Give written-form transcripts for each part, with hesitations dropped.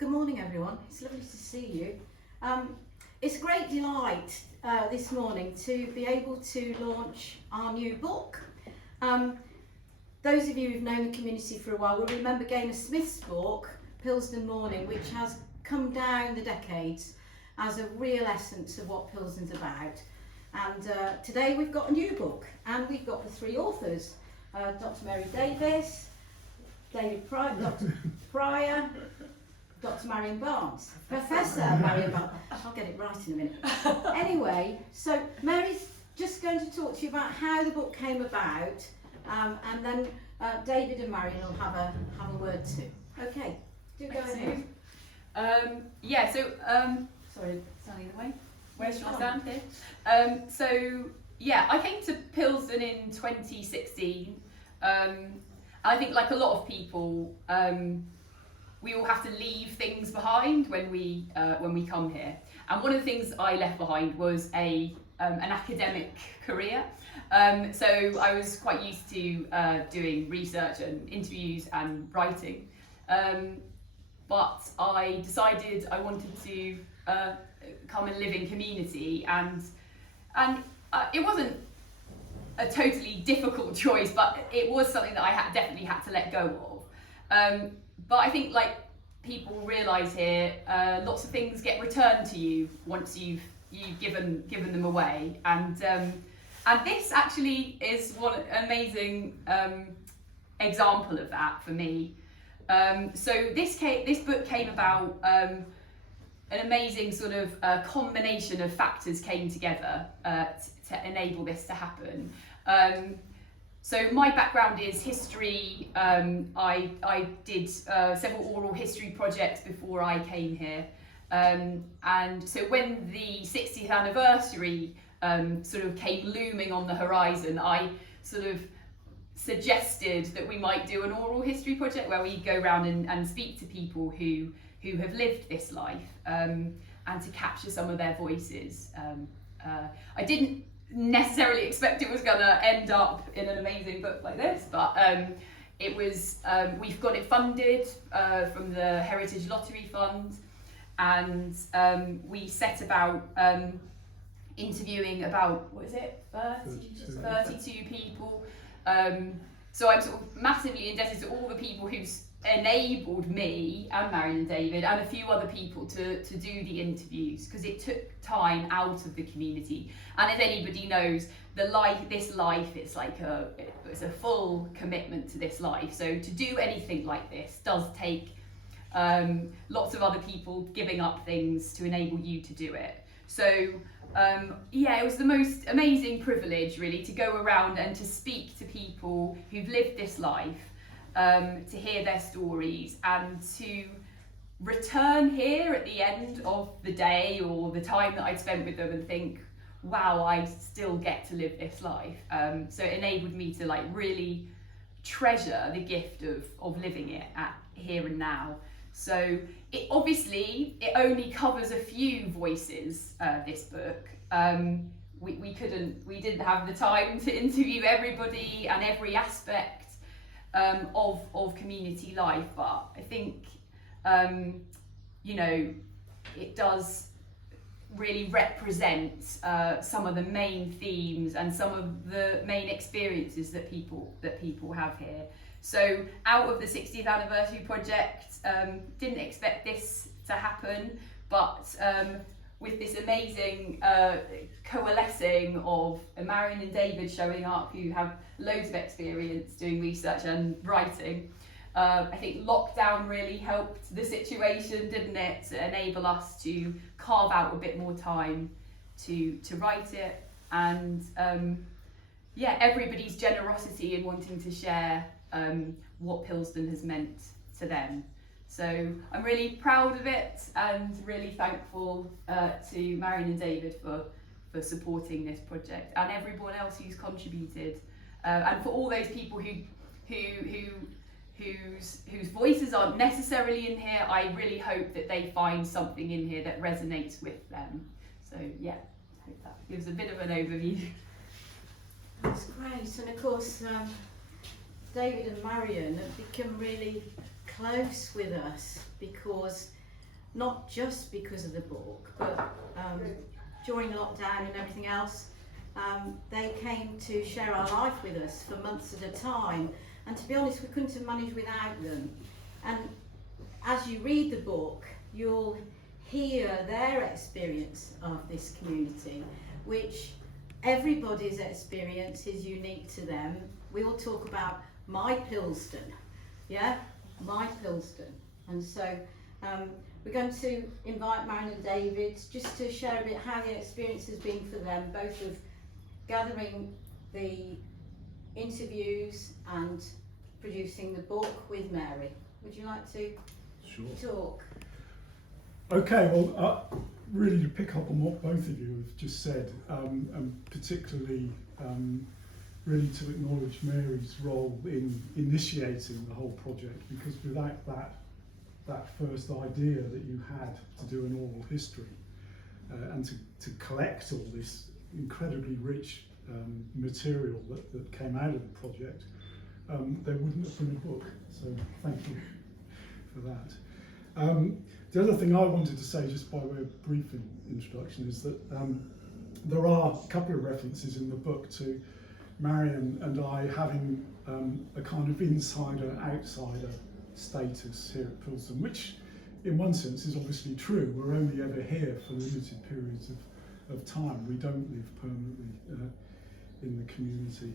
Good morning, everyone. It's lovely to see you. It's a great delight this morning to be able to launch our new book. Those of you who've known the community for a while will remember Gaynor Smith's book, Pilsdon Morning, which has come down the decades as a real essence of what Pilsdon's about. And today we've got a new book, and we've got the three authors, Dr. Mary Davies, Dr. Pryor, Dr. Marian Barnes, Professor Marian Barnes. I'll get it right in a minute. Anyway, so Mary's just going to talk to you about how the book came about, and then David and Marian will have a word too. Okay, do go ahead. Sorry, standing in the way. Where should I stand here? I came to Pilsdon in 2016. I think, like a lot of people, we all have to leave things behind when we come here. And one of the things I left behind was an academic career. So I was quite used to doing research and interviews and writing. But I decided I wanted to come and live in community, and it wasn't a totally difficult choice, but it was something that I definitely had to let go of. But I think, like people realise here, lots of things get returned to you once you've given them away, and this actually is one amazing example of that for me. So this book came about. An amazing sort of combination of factors came together to enable this to happen. So my background is history. I did several oral history projects before I came here. And so when the 60th anniversary sort of came looming on the horizon, I sort of suggested that we might do an oral history project where we go around and speak to people who have lived this life, and to capture some of their voices. I didn't necessarily expect it was going to end up in an amazing book like this, but it was. We've got it funded from the Heritage Lottery Fund, and we set about interviewing about, 32 people. So I'm sort of massively indebted to all the people who've enabled me and Marian and David and a few other people to do the interviews, because it took time out of the community. And as anybody knows, this life, it's a full commitment to this life. So to do anything like this does take lots of other people giving up things to enable you to do it. So it was the most amazing privilege, really, to go around and to speak to people who've lived this life, to hear their stories, and to return here at the end of the day or the time that I'd spent with them and think, wow, I still get to live this life. So it enabled me to really treasure the gift of living it at here and now. So it only covers a few voices, this book. We didn't have the time to interview everybody and every aspect of community life, but I think it does really represent some of the main themes and some of the main experiences that people have here. So out of the 60th anniversary project, didn't expect this to happen, but with this amazing coalescing of Marian and David showing up, who have loads of experience doing research and writing. I think lockdown really helped the situation, didn't it, to enable us to carve out a bit more time to write it, and everybody's generosity in wanting to share what Pilsdon has meant to them. So I'm really proud of it, and really thankful to Marian and David for supporting this project, and everyone else who's contributed, and for all those people whose voices aren't necessarily in here. I really hope that they find something in here that resonates with them. So I hope that gives a bit of an overview. That's great, and of course David and Marian have become really close with us because not just because of the book, but during lockdown and everything else, they came to share our life with us for months at a time. And to be honest, we couldn't have managed without them. And as you read the book, you'll hear their experience of this community, which everybody's experience is unique to them. We all talk about my Pilsdon, yeah, my Pilsdon. And so we're going to invite Marian and David just to share a bit how the experience has been for them, both of gathering the interviews and producing the book with Mary. Would you like to talk? Okay, well, really to pick up on what both of you have just said, and particularly really to acknowledge Mary's role in initiating the whole project, because without that first idea that you had to do an oral history and to collect all this incredibly rich material that came out of the project, there wouldn't have been a book. So thank you for that. The other thing I wanted to say, just by way of brief introduction, is that there are a couple of references in the book to Marian and I having a kind of insider-outsider status here at Pilsdon, which in one sense is obviously true. We're only ever here for limited periods of time. We don't live permanently in the community.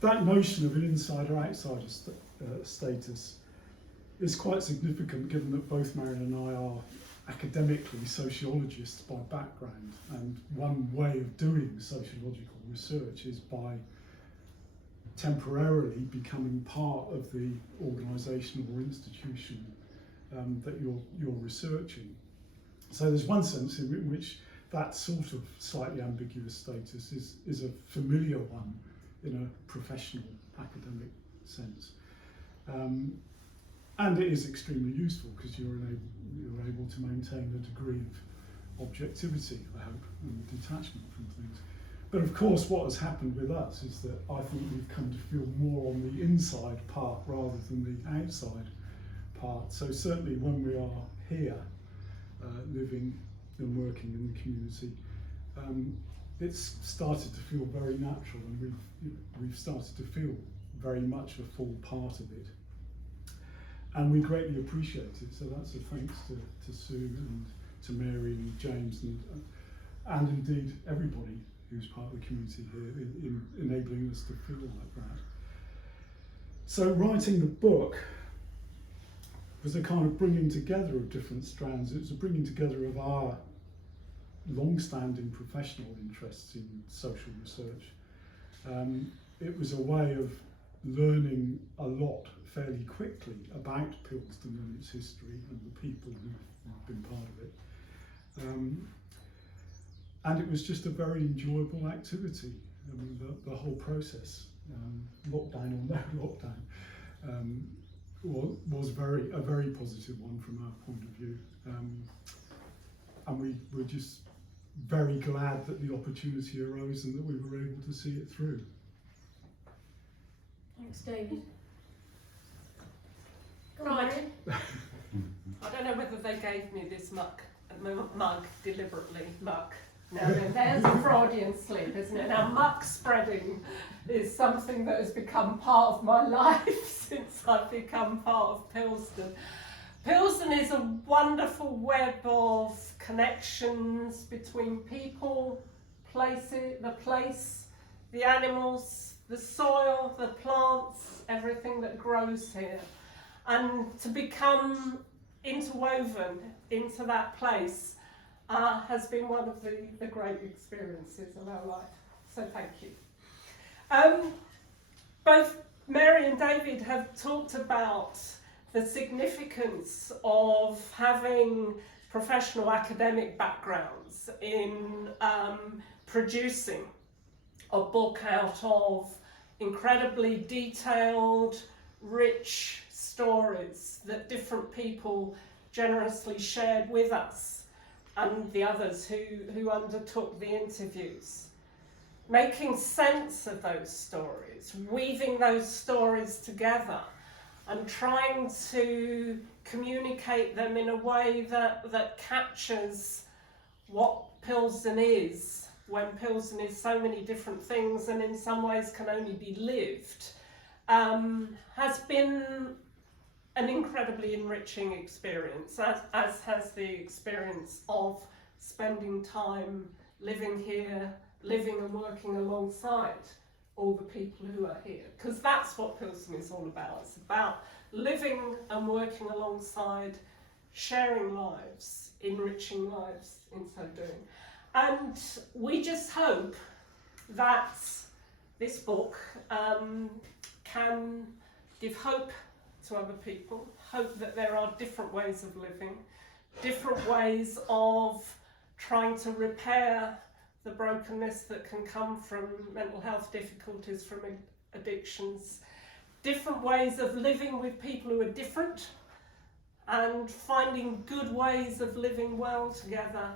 That notion of an insider-outsider status is quite significant, given that both Marian and I are academically sociologists by background, and one way of doing sociological research is by temporarily becoming part of the organisation or institution that you're researching. So there's one sense in which that sort of slightly ambiguous status is a familiar one in a professional academic sense. And it is extremely useful because you're able to maintain a degree of objectivity, I hope, and detachment from things. But of course, what has happened with us is that I think we've come to feel more on the inside part rather than the outside part. So certainly when we are here, living and working in the community, it's started to feel very natural, and we've started to feel very much a full part of it. And we greatly appreciate it. So that's a thanks to Sue and to Mary and James and indeed everybody who's part of the community here in enabling us to feel like that. So writing the book was a kind of bringing together of different strands. It was a bringing together of our long-standing professional interests in social research. It was a way of learning a lot fairly quickly about Pilsdon and its history and the people who've been part of it. And it was just a very enjoyable activity. I mean, the whole process, lockdown or no lockdown, was a very positive one from our point of view. And we were just very glad that the opportunity arose and that we were able to see it through. Thanks, David. Right. I don't know whether they gave me this mug deliberately. Muck. Now then, there's a Freudian slip, isn't it? Now, muck spreading is something that has become part of my life since I've become part of Pilsdon. Pilsdon is a wonderful web of connections between people, places, the place, the animals, the soil, the plants, everything that grows here. And to become interwoven into that place has been one of the great experiences of our life. So thank you. Both Mary and David have talked about the significance of having professional academic backgrounds in producing a book out of incredibly detailed, rich stories that different people generously shared with us and the others who undertook the interviews. Making sense of those stories, weaving those stories together, and trying to communicate them in a way that captures what Pilsdon is, when Pilsdon is so many different things and in some ways can only be lived, has been an incredibly enriching experience, as has the experience of spending time living here, living and working alongside all the people who are here, because that's what Pilsdon is all about. It's about living and working alongside, sharing lives, enriching lives in so doing. And we just hope that this book can give hope to other people, hope that there are different ways of living, different ways of trying to repair the brokenness that can come from mental health difficulties, from addictions, different ways of living with people who are different, and finding good ways of living well together,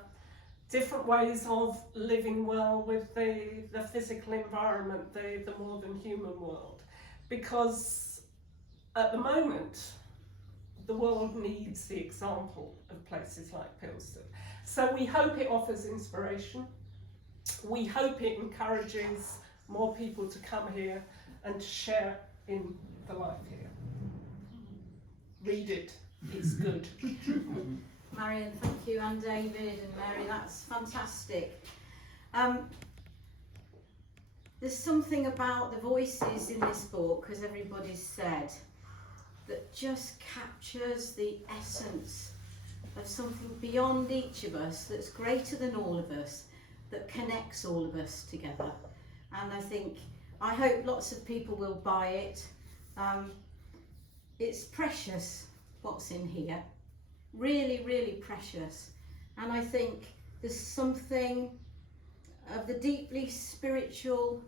different ways of living well with the physical environment, the more than human world. Because at the moment, the world needs the example of places like Pilsdon. So we hope it offers inspiration. We hope it encourages more people to come here and to share in the life here. Read it, it's good. Marian, thank you, and David and Mary, that's fantastic. There's something about the voices in this book, as everybody's said, that just captures the essence of something beyond each of us, that's greater than all of us, that connects all of us together. And I hope lots of people will buy it. It's precious what's in here, really, really precious. And I think there's something of the deeply spiritual,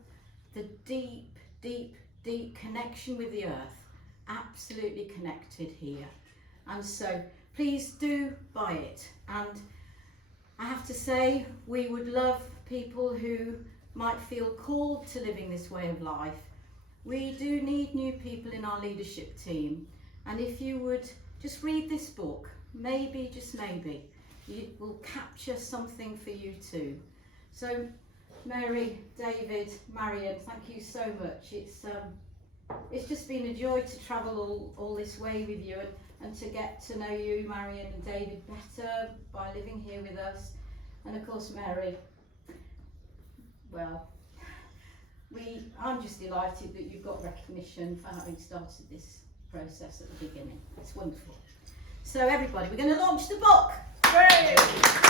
the deep, deep, deep connection with the earth, absolutely connected here. And so please do buy it. And I have to say, we would love people who might feel called to living this way of life. We do need new people in our leadership team. And if you would just read this book, maybe, just maybe, it will capture something for you too. So Mary, David, Marian, thank you so much. It's just been a joy to travel all this way with you and to get to know you, Marian and David, better by living here with us. And of course, Mary, well, I'm just delighted that you've got recognition for having started this process at the beginning. It's wonderful. So everybody, we're going to launch the book. Hooray!